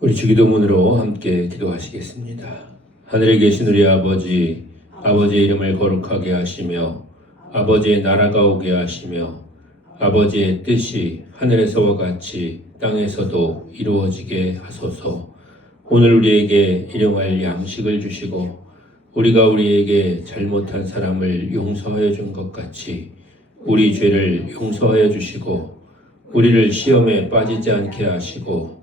우리 주기도문으로 함께 기도하시겠습니다. 하늘에 계신 우리 아버지, 아버지의 이름을 거룩하게 하시며 아버지의 나라가 오게 하시며 아버지의 뜻이 하늘에서와 같이 땅에서도 이루어지게 하소서. 오늘 우리에게 일용할 양식을 주시고 우리가 우리에게 잘못한 사람을 용서하여 준 것 같이 우리 죄를 용서하여 주시고 우리를 시험에 빠지지 않게 하시고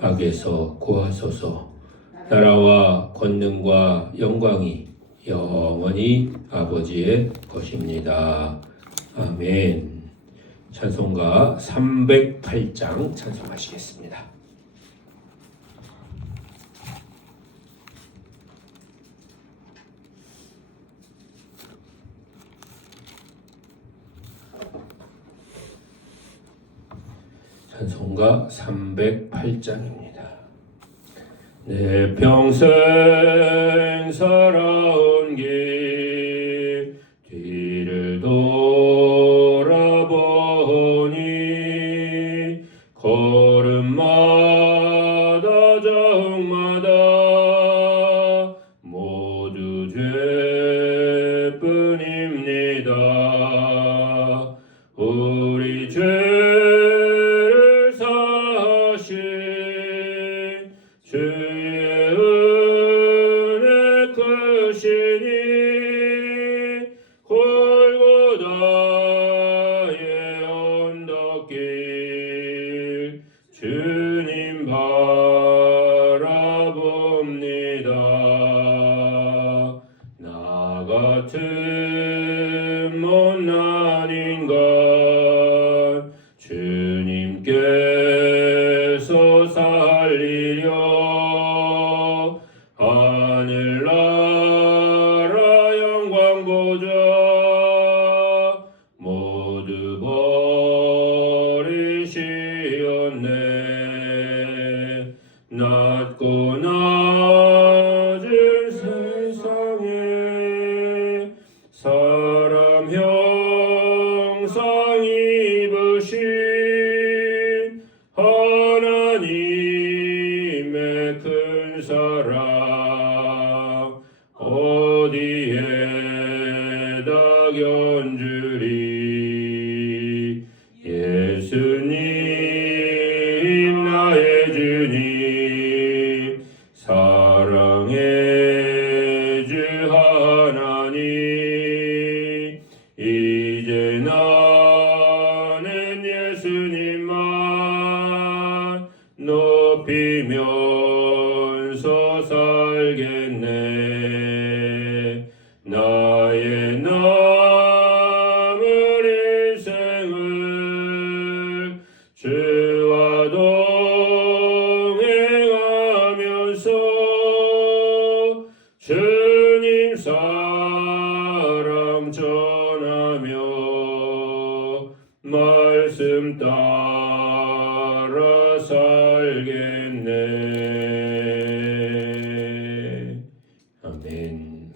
악에서 구하소서. 나라와 권능과 영광이 영원히 아버지의 것입니다. 아멘. 찬송가 308장 찬송하시겠습니다. 찬송가 308장입니다. 내 평생 살아온 길 뒤를 돌아보니 걸음마다 자옥마다 모두 죄뿐입니다. 우리 죄를 사하신 주의 은혜 크시니 골고다의 언덕길 주님 바라봅니다. 나 같은 못난 인간 주님께서 살리려 하늘나라 영광 보좌 모두 버리시었네. 낮고 낮은 세상에 사람 형상 입으신 하나님의 큰 사랑 어디에다 견주리. 예수님 나의 주님 사랑의 주 하나님 이제 나는 예수님만 높이면서 살겠네. 나의 남은 인생을 주와 동행하면서 주님 사랑 전하며 말씀 따라 살겠네. 아멘.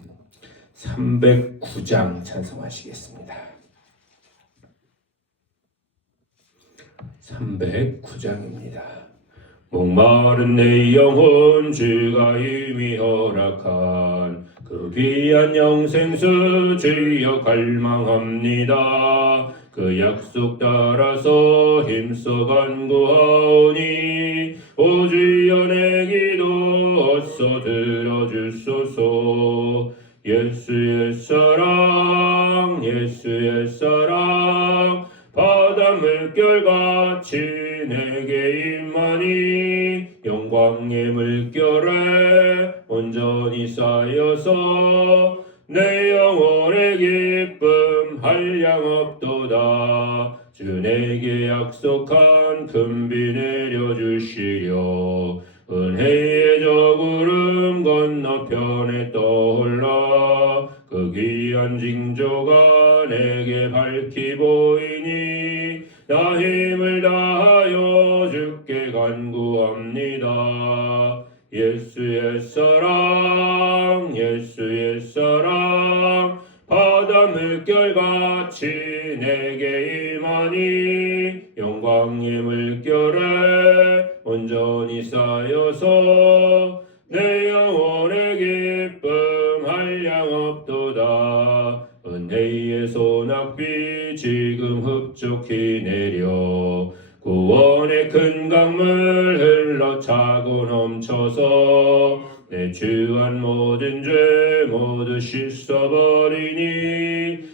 309장 찬송하시겠습니다. 309장입니다. 목마른 내 영혼 주가 이미 허락한 그 귀한 영생수 주여 갈망합니다. 그 약속 따라서 힘써 간구하오니 오 주여 내 기도 어서 들어주소서. 예수의 사랑 예수의 사랑 바다 물결같이 내게 임하니 영광의 물결에 온전히 쌓여서 내 영혼의 기쁨 한량 없도다. 주 내게 약속한 큰 비 내려주시려 은혜의 저 구름 건너편에 떠올라 그 귀한 징조가 내게 밝히 보이니 나 힘을 다하여 주께 간구합니다. 예수의 사랑 예수의 사랑 바다 물결같이 내게 임하니 영광의 물결에 온전히 쌓여서 내 영혼의 기쁨 한량없도다. 은혜의 소낙비 지금 흡족히 내려 구원의 큰 강물 흘러 차고 넘쳐서 내 주한 모든 죄 모두 씻어버리니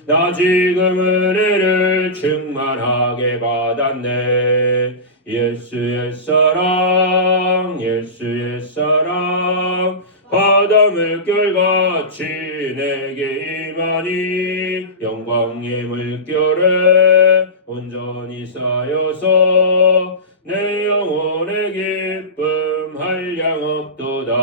나 지금 은혜를 충만하게 받았네. 예수의 사랑 예수의 사랑 바다 물결같이 내게 임하니 영광의 물결에 온전히 쌓여서 내 영혼의 기쁨 한량없도다.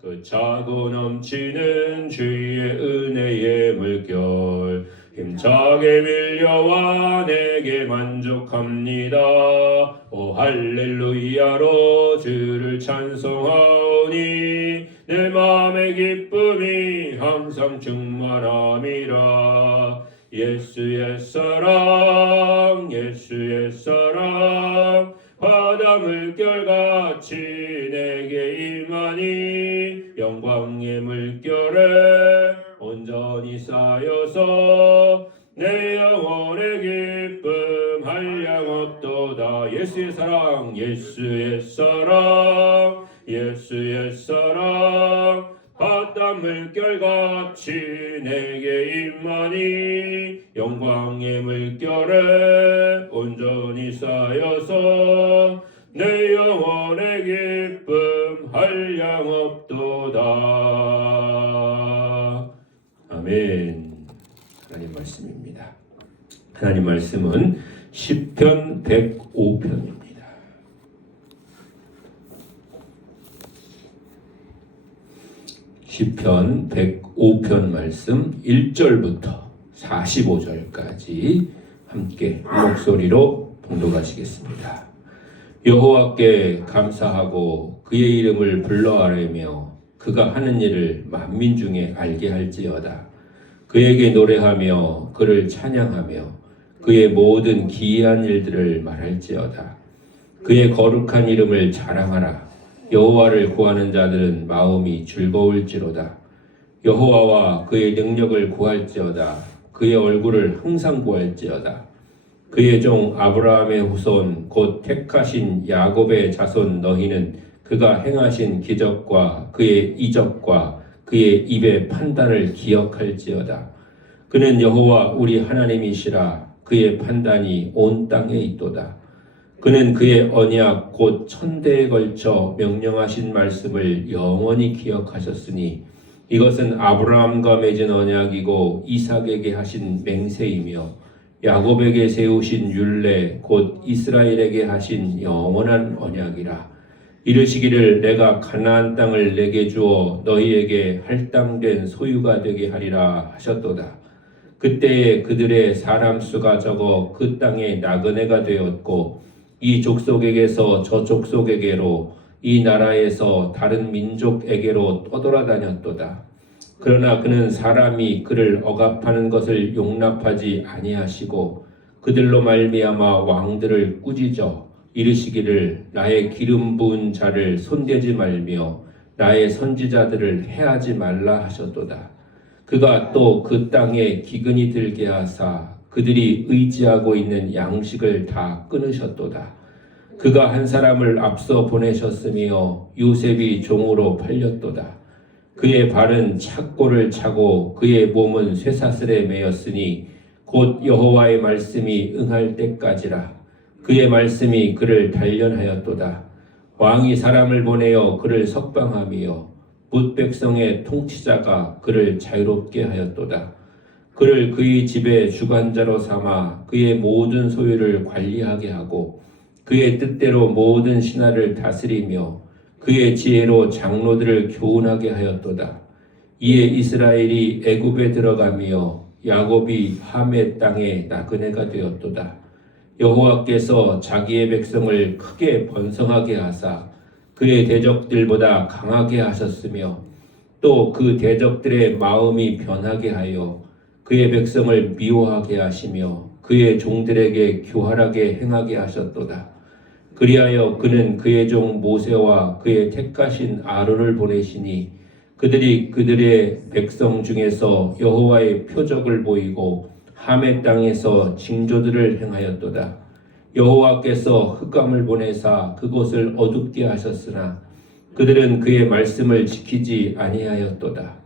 그 차고 넘치는 주의 은혜의 물결 힘차게 밀려와 내게 만족합니다. 오 할렐루야로 주를 찬송하오니 내 마음의 기쁨이 항상 충만함이라. 예수의 사랑 예수의 사랑 바다 물결같이 내게 임하니 영광의 물결에 온전히 쌓여서 내 영혼의 기쁨 한량없도다. 예수의 사랑 예수의 사랑 예수의 사랑 바다 물결같이 내게 임하니 영광의 물결에 온전히 쌓여서 내 영혼의 기쁨 한량없도다. 아멘. 하나님 말씀입니다. 하나님 말씀은 시편 105편입니다. 시편 105편 말씀 1절부터 45절까지 함께 목소리로 봉독하시겠습니다. 여호와께 감사하고 그의 이름을 불러아뢰며 그가 하는 일을 만민 중에 알게 할지어다. 그에게 노래하며 그를 찬양하며 그의 모든 기이한 일들을 말할지어다. 그의 거룩한 이름을 자랑하라. 여호와를 구하는 자들은 마음이 즐거울지로다. 여호와와 그의 능력을 구할지어다. 그의 얼굴을 항상 구할지어다. 그의 종 아브라함의 후손 곧 택하신 야곱의 자손 너희는 그가 행하신 기적과 그의 이적과 그의 입의 판단을 기억할지어다. 그는 여호와 우리 하나님이시라. 그의 판단이 온 땅에 있도다. 그는 그의 언약 곧 천대에 걸쳐 명령하신 말씀을 영원히 기억하셨으니 이것은 아브라함과 맺은 언약이고 이삭에게 하신 맹세이며 야곱에게 세우신 율례 곧 이스라엘에게 하신 영원한 언약이라. 이르시기를 내가 가나안 땅을 내게 주어 너희에게 할당된 소유가 되게 하리라 하셨도다. 그때에 그들의 사람 수가 적어 그 땅에 나그네가 되었고 이 족속에게서 저 족속에게로 이 나라에서 다른 민족에게로 떠돌아다녔도다. 그러나 그는 사람이 그를 억압하는 것을 용납하지 아니하시고 그들로 말미암아 왕들을 꾸짖어 이르시기를 나의 기름 부은 자를 손대지 말며 나의 선지자들을 해하지 말라 하셨도다. 그가 또 그 땅에 기근이 들게 하사 그들이 의지하고 있는 양식을 다 끊으셨도다. 그가 한 사람을 앞서 보내셨으며 요셉이 종으로 팔렸도다. 그의 발은 착고를 차고 그의 몸은 쇠사슬에 매였으니 곧 여호와의 말씀이 응할 때까지라. 그의 말씀이 그를 단련하였도다. 왕이 사람을 보내어 그를 석방하며 뭇 백성의 통치자가 그를 자유롭게 하였도다. 그를 그의 집의 주관자로 삼아 그의 모든 소유를 관리하게 하고 그의 뜻대로 모든 신하를 다스리며 그의 지혜로 장로들을 교훈하게 하였도다. 이에 이스라엘이 애굽에 들어가며 야곱이 함의 땅에 나그네가 되었도다. 여호와께서 자기의 백성을 크게 번성하게 하사 그의 대적들보다 강하게 하셨으며 또 그 대적들의 마음이 변하게 하여 그의 백성을 미워하게 하시며 그의 종들에게 교활하게 행하게 하셨도다. 그리하여 그는 그의 종 모세와 그의 택하신 아론을 보내시니 그들이 그들의 백성 중에서 여호와의 표적을 보이고 함의 땅에서 징조들을 행하였도다. 여호와께서 흑암을 보내사 그곳을 어둡게 하셨으나 그들은 그의 말씀을 지키지 아니하였도다.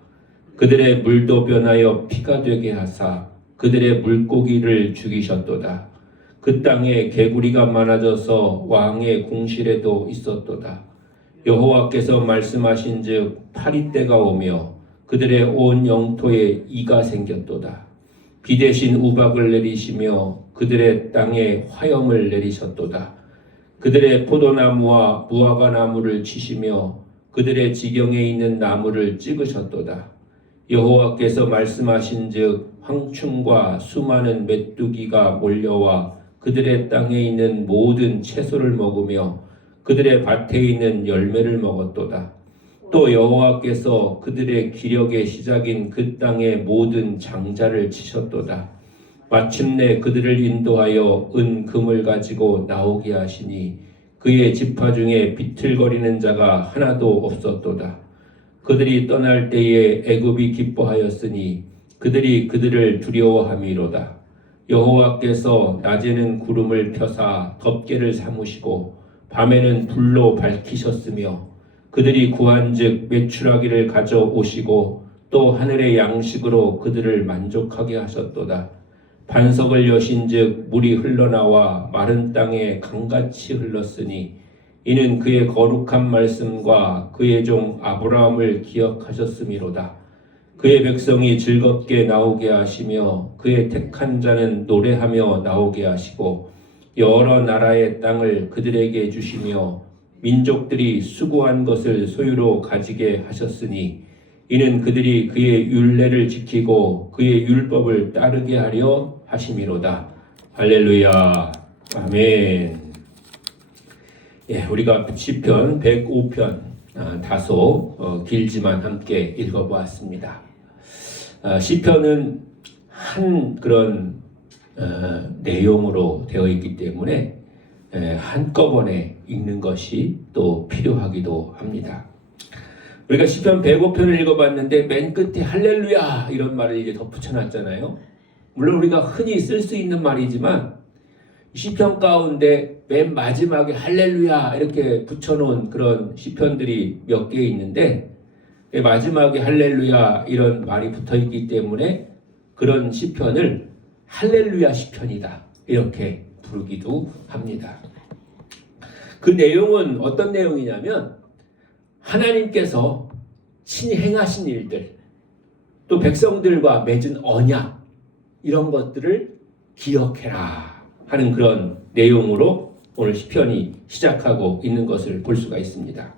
그들의 물도 변하여 피가 되게 하사 그들의 물고기를 죽이셨도다. 그 땅에 개구리가 많아져서 왕의 궁실에도 있었도다. 여호와께서 말씀하신즉 파리때가 오며 그들의 온 영토에 이가 생겼도다. 비 대신 우박을 내리시며 그들의 땅에 화염을 내리셨도다. 그들의 포도나무와 무화과나무를 치시며 그들의 지경에 있는 나무를 찍으셨도다. 여호와께서 말씀하신즉 황충과 수많은 메뚜기가 몰려와 그들의 땅에 있는 모든 채소를 먹으며 그들의 밭에 있는 열매를 먹었도다. 또 여호와께서 그들의 기력의 시작인 그 땅의 모든 장자를 치셨도다. 마침내 그들을 인도하여 금을 가지고 나오게 하시니 그의 지파 중에 비틀거리는 자가 하나도 없었도다. 그들이 떠날 때에 애굽이 기뻐하였으니 그들이 그들을 두려워함이로다. 여호와께서 낮에는 구름을 펴사 덮개를 삼으시고 밤에는 불로 밝히셨으며 그들이 구한즉 메추라기를 가져오시고 또 하늘의 양식으로 그들을 만족하게 하셨도다. 반석을 여신즉 물이 흘러나와 마른 땅에 강같이 흘렀으니 이는 그의 거룩한 말씀과 그의 종 아브라함을 기억하셨음이로다. 그의 백성이 즐겁게 나오게 하시며 그의 택한 자는 노래하며 나오게 하시고 여러 나라의 땅을 그들에게 주시며 민족들이 수고한 것을 소유로 가지게 하셨으니 이는 그들이 그의 율례를 지키고 그의 율법을 따르게 하려 하심이로다. 할렐루야. 아멘. 예, 우리가 시편 105편 다소 길지만 함께 읽어보았습니다. 시편은 한 그런 내용으로 되어 있기 때문에 한꺼번에 읽는 것이 또 필요하기도 합니다. 우리가 시편 105편을 읽어봤는데 맨 끝에 할렐루야 이런 말을 이제 덧붙여놨잖아요. 물론 우리가 흔히 쓸 수 있는 말이지만 시편 가운데 맨 마지막에 할렐루야 이렇게 붙여놓은 그런 시편들이 몇 개 있는데 마지막에 할렐루야 이런 말이 붙어있기 때문에 그런 시편을 할렐루야 시편이다 이렇게 부르기도 합니다. 그 내용은 어떤 내용이냐면 하나님께서 친히 행하신 일들 또 백성들과 맺은 언약 이런 것들을 기억해라 하는 그런 내용으로 오늘 시편이 시작하고 있는 것을 볼 수가 있습니다.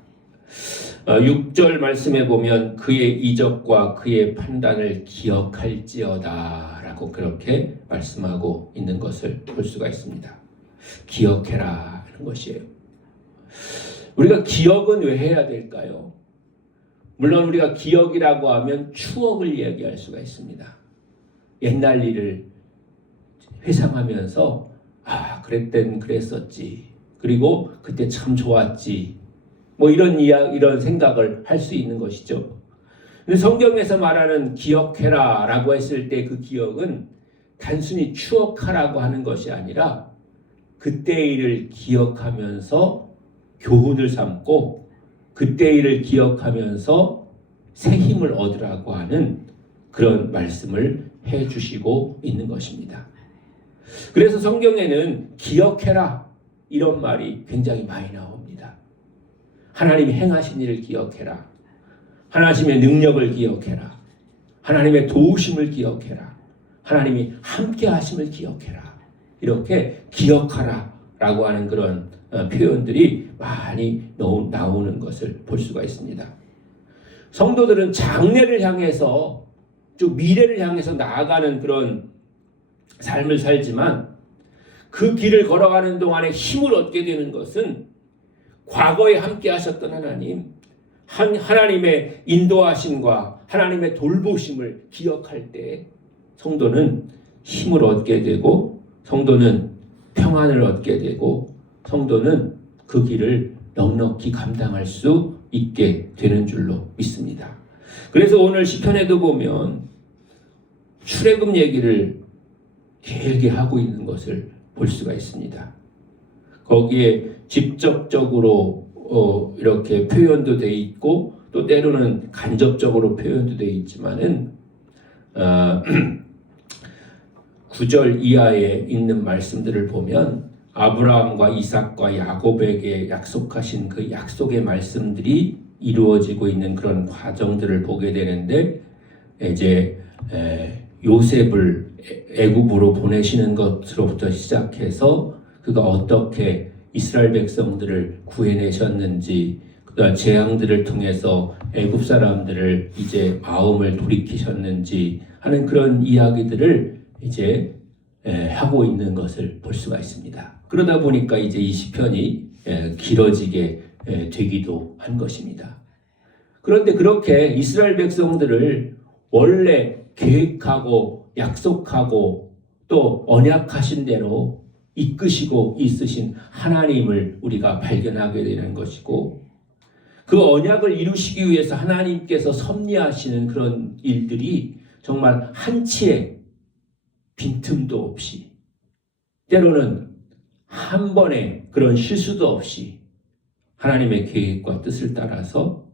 6절 말씀에 보면 그의 이적과 그의 판단을 기억할지어다 라고 그렇게 말씀하고 있는 것을 볼 수가 있습니다. 기억해라 하는 것이에요. 우리가 기억은 왜 해야 될까요? 물론 우리가 기억이라고 하면 추억을 이야기할 수가 있습니다. 옛날 일을 회상하면서 그랬땐 그랬었지. 그리고 그때 참 좋았지. 뭐 이런 생각을 할 수 있는 것이죠. 근데 성경에서 말하는 기억해라 라고 했을 때 그 기억은 단순히 추억하라고 하는 것이 아니라 그때의 일을 기억하면서 교훈을 삼고 그때의 일을 기억하면서 새 힘을 얻으라고 하는 그런 말씀을 해주시고 있는 것입니다. 그래서 성경에는 기억해라 이런 말이 굉장히 많이 나옵니다. 하나님이 행하신 일을 기억해라. 하나님의 능력을 기억해라. 하나님의 도우심을 기억해라. 하나님이 함께 하심을 기억해라. 이렇게 기억하라 라고 하는 그런 표현들이 많이 나오는 것을 볼 수가 있습니다. 성도들은 장래를 향해서 쭉 미래를 향해서 나아가는 그런 삶을 살지만 그 길을 걸어가는 동안에 힘을 얻게 되는 것은 과거에 함께 하셨던 하나님의 인도하심과 하나님의 돌보심을 기억할 때 성도는 힘을 얻게 되고 성도는 평안을 얻게 되고 성도는 그 길을 넉넉히 감당할 수 있게 되는 줄로 믿습니다. 그래서 오늘 시편에도 보면 출애굽 얘기를 길게 하고 있는 것을 볼 수가 있습니다. 거기에 직접적으로 이렇게 표현도 돼 있고 또 때로는 간접적으로 표현도 돼 있지만은 9절 이하에 있는 말씀들을 보면 아브라함과 이삭과 야곱에게 약속하신 그 약속의 말씀들이 이루어지고 있는 그런 과정들을 보게 되는데, 이제 요셉을 애굽으로 보내시는 것으로부터 시작해서 그가 어떻게 이스라엘 백성들을 구해내셨는지, 그다음 재앙들을 통해서 애굽 사람들을 이제 마음을 돌이키셨는지 하는 그런 이야기들을 이제 하고 있는 것을 볼 수가 있습니다. 그러다 보니까 이제 이 시편이 길어지게 되기도 한 것입니다. 그런데 그렇게 이스라엘 백성들을 원래 계획하고 약속하고 또 언약하신 대로 이끄시고 있으신 하나님을 우리가 발견하게 되는 것이고, 그 언약을 이루시기 위해서 하나님께서 섭리하시는 그런 일들이 정말 한치의 빈틈도 없이, 때로는 한 번의 그런 실수도 없이 하나님의 계획과 뜻을 따라서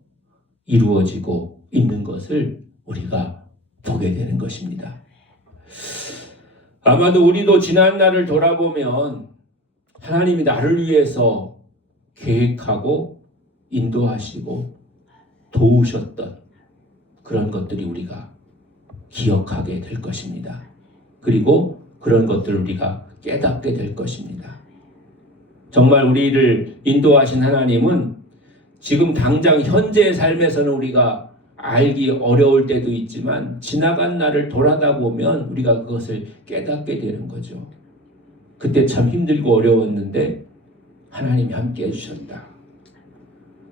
이루어지고 있는 것을 우리가 보게 되는 것입니다. 아마도 우리도 지난 날을 돌아보면 하나님이 나를 위해서 계획하고 인도하시고 도우셨던 그런 것들이 우리가 기억하게 될 것입니다. 그리고 그런 것들을 우리가 깨닫게 될 것입니다. 정말 우리를 인도하신 하나님은 지금 당장 현재의 삶에서는 우리가 알기 어려울 때도 있지만 지나간 날을 돌아다 보면 우리가 그것을 깨닫게 되는 거죠. 그때 참 힘들고 어려웠는데 하나님이 함께 해주셨다.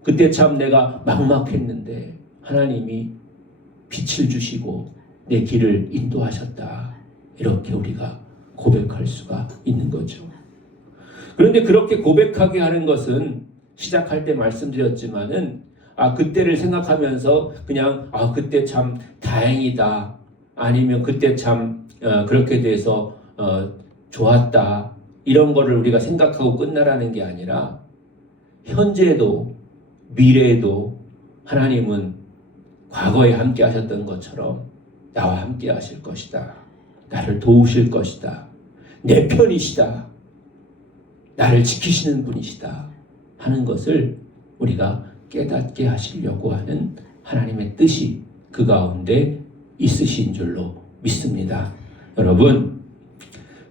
그때 참 내가 막막했는데 하나님이 빛을 주시고 내 길을 인도하셨다. 이렇게 우리가 고백할 수가 있는 거죠. 그런데 그렇게 고백하게 하는 것은 시작할 때 말씀드렸지만은 그때를 생각하면서 그냥 그때 참 다행이다, 아니면 그때 참 그렇게 돼서 좋았다, 이런 거를 우리가 생각하고 끝나라는 게 아니라 현재에도 미래에도 하나님은 과거에 함께 하셨던 것처럼 나와 함께 하실 것이다. 나를 도우실 것이다. 내 편이시다. 나를 지키시는 분이시다 하는 것을 우리가 깨닫게 하시려고 하는 하나님의 뜻이 그 가운데 있으신 줄로 믿습니다. 여러분,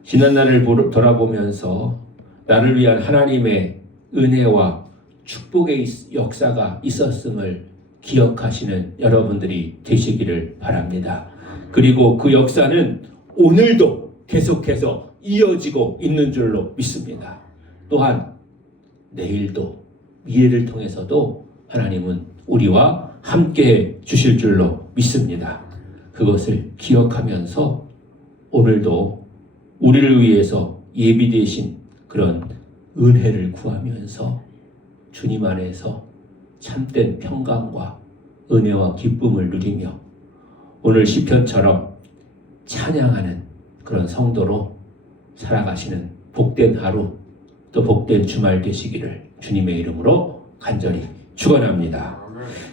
지난 날을 돌아보면서 나를 위한 하나님의 은혜와 축복의 역사가 있었음을 기억하시는 여러분들이 되시기를 바랍니다. 그리고 그 역사는 오늘도 계속해서 이어지고 있는 줄로 믿습니다. 또한 내일도 미래를 통해서도 하나님은 우리와 함께 주실 줄로 믿습니다. 그것을 기억하면서 오늘도 우리를 위해서 예비되신 그런 은혜를 구하면서 주님 안에서 참된 평강과 은혜와 기쁨을 누리며 오늘 시편처럼 찬양하는 그런 성도로 살아가시는 복된 하루, 또 복된 주말 되시기를 주님의 이름으로 간절히 축원합니다.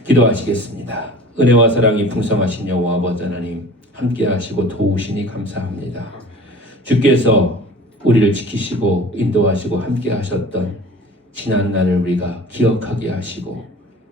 기도하시겠습니다. 은혜와 사랑이 풍성하신 여호와 아버지 하나님, 함께 하시고 도우시니 감사합니다. 주께서 우리를 지키시고 인도하시고 함께 하셨던 지난 날을 우리가 기억하게 하시고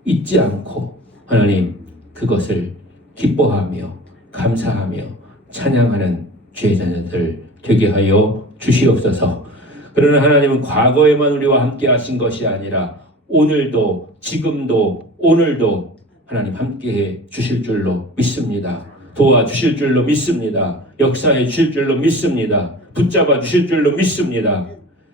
잊지 않고 하나님 그것을 기뻐하며 감사하며 찬양하는 죄 자녀들 되게 하여 주시옵소서. 그러나 하나님은 과거에만 우리와 함께 하신 것이 아니라 오늘도 지금도 오늘도 하나님 함께해 주실 줄로 믿습니다. 도와주실 줄로 믿습니다. 역사해 주실 줄로 믿습니다. 붙잡아 주실 줄로 믿습니다.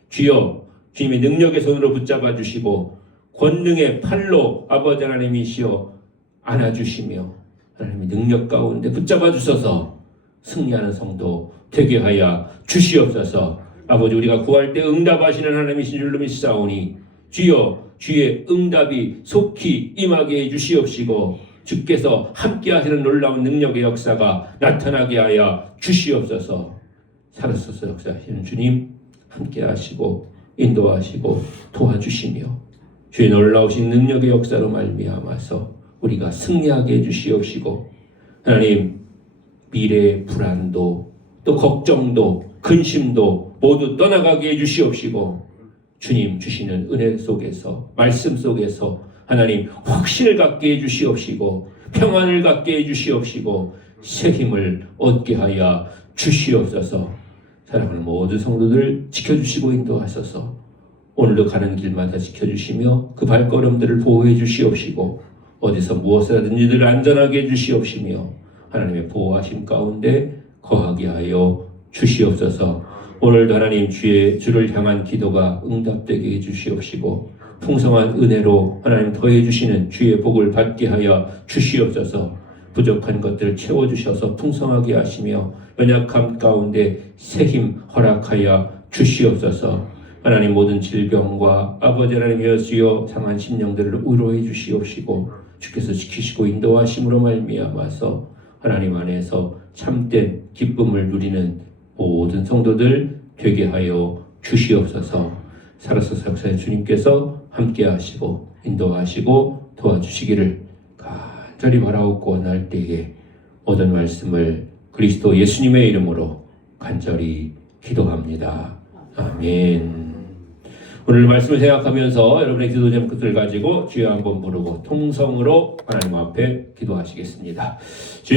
주여, 주님의 능력의 손으로 붙잡아 주시고 권능의 팔로 아버지 하나님이시여 안아주시며 하나님의 능력 가운데 붙잡아 주셔서 승리하는 성도 되게 하여 주시옵소서. 아버지, 우리가 구할 때 응답하시는 하나님이신 줄로 믿사오니 주여 주의 응답이 속히 임하게 해주시옵시고 주께서 함께 하시는 놀라운 능력의 역사가 나타나게 하여 주시옵소서. 살아서서 역사하시는 주님 함께 하시고 인도하시고 도와주시며 주의 놀라우신 능력의 역사로 말미암아서 우리가 승리하게 해주시옵시고 하나님 미래의 불안도 또 걱정도 근심도 모두 떠나가게 해주시옵시고 주님 주시는 은혜 속에서 말씀 속에서 하나님 확신을 갖게 해주시옵시고 평안을 갖게 해주시옵시고 새 힘을 얻게 하여 주시옵소서. 사랑하는 모든 성도들 지켜주시고 인도하소서. 오늘도 가는 길마다 지켜주시며 그 발걸음들을 보호해 주시옵시고 어디서 무엇을 하든지 늘 안전하게 해주시옵시며 하나님의 보호하심 가운데 거하게 하여 주시옵소서. 오늘도 하나님 주를 향한 기도가 응답되게 해주시옵시고 풍성한 은혜로 하나님 더해 주시는 주의 복을 받게 하여 주시옵소서. 부족한 것들을 채워주셔서 풍성하게 하시며 연약함 가운데 새 힘 허락하여 주시옵소서. 하나님 모든 질병과 아버지 하나님 여수여 상한 심령들을 위로해 주시옵시고 주께서 지키시고 인도하심으로 말미암아서 하나님 안에서 참된 기쁨을 누리는 모든 성도들 되게 하여 주시옵소서. 살아서 역사의 주님께서 함께 하시고 인도하시고 도와주시기를 간절히 바라옵고 원할 때에 모든 말씀을 그리스도 예수님의 이름으로 간절히 기도합니다. 아멘. 오늘 말씀을 생각하면서 여러분의 기도 제목들 가지고 주여 한번 부르고 통성으로 하나님 앞에 기도하시겠습니다. 주여